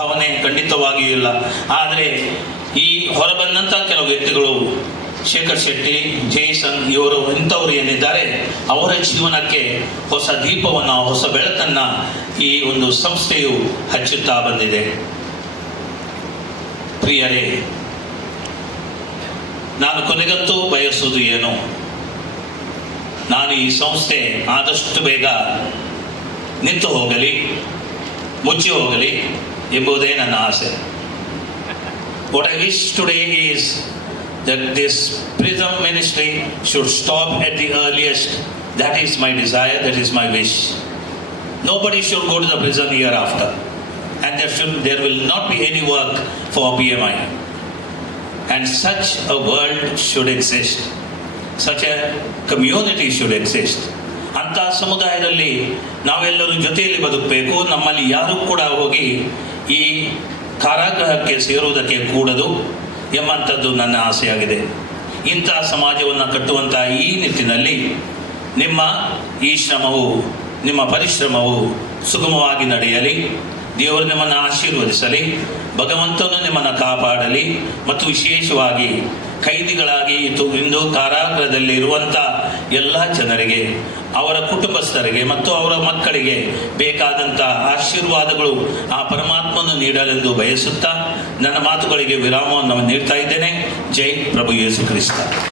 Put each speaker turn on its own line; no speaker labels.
ಭಾವನೆ ಖಂಡಿತವಾಗಿಯೂ ಇಲ್ಲ. ಆದರೆ ಈ ಹೊರಬಂದಂಥ ಕೆಲವು ವ್ಯಕ್ತಿಗಳು ಶೇಖರ್ ಶೆಟ್ಟಿ, ಜೈಸನ್ ಇವರು ಇಂಥವರು ಏನಿದ್ದಾರೆ, ಅವರ ಜೀವನಕ್ಕೆ ಹೊಸ ದೀಪವನ್ನು, ಹೊಸ ಬೆಳಕನ್ನು ಈ ಒಂದು ಸಂಸ್ಥೆಯು ಹಚ್ಚುತ್ತಾ ಬಂದಿದೆ. ಪ್ರಿಯರೇ, ನಾನು ಕೊನೆಗತ್ತು ಬಯಸುವುದು ಏನು? ನಾನು ಈ ಸಂಸ್ಥೆ ಆದಷ್ಟು ಬೇಗ ನಿಂತು ಹೋಗಲಿ, ಮುಚ್ಚಿ ಹೋಗಲಿ ಎಂಬುದೇ ನನ್ನ ಆಸೆ what I wish today is that this prism ministry should stop at the earliest. That is my desire, that is my wish. Nobody should go to the prison hereafter. And there, should, there will not be any work for BMI. And such a world should exist. Such a community should exist. ಅಂತ ಸಮುದಾಯದಲ್ಲಿ ನಾವೆಲ್ಲರೂ ಜೊತೆಯಲ್ಲಿ ಬದುಕಬೇಕು. ನಮ್ಮಲ್ಲಿ ಯಾರೂ ಕೂಡ ಹೋಗಿ ಈ ಕಾರಾಗೃಹಕ್ಕೆ ಸೇರುವುದಕ್ಕೆ ಕೂಡದು ಎಂಬಂಥದ್ದು ನನ್ನ ಆಸೆಯಾಗಿದೆ. ಇಂಥ ಸಮಾಜವನ್ನು ಕಟ್ಟುವಂಥ ಈ ನಿಟ್ಟಿನಲ್ಲಿ ನಿಮ್ಮ ಈ ಶ್ರಮವು, ನಿಮ್ಮ ಪರಿಶ್ರಮವು ಸುಗಮವಾಗಿ ನಡೆಯಲಿ. ದೇವರು ನಿಮ್ಮನ್ನು ಆಶೀರ್ವದಿಸಲಿ. ಭಗವಂತನು ನಿಮ್ಮನ್ನು ಕಾಪಾಡಲಿ. ಮತ್ತು ವಿಶೇಷವಾಗಿ ಕೈದಿಗಳಾಗಿ ಇಂದು ಕಾರಾಗೃಹದಲ್ಲಿ ಇರುವಂಥ ಎಲ್ಲ ಜನರಿಗೆ, ಅವರ ಕುಟುಂಬಸ್ಥರಿಗೆ ಮತ್ತು ಅವರ ಮಕ್ಕಳಿಗೆ ಬೇಕಾದಂಥ ಆಶೀರ್ವಾದಗಳು ಆ ಪರಮಾತ್ಮನು ನೀಡಲೆಂದು ಬಯಸುತ್ತಾ ನನ್ನ ಮಾತುಗಳಿಗೆ ವಿರಾಮವನ್ನು ನೀಡ್ತಾ ಇದ್ದೇನೆ. ಜೈ ಪ್ರಭು ಯೇಸು ಕ್ರಿಸ್ತ.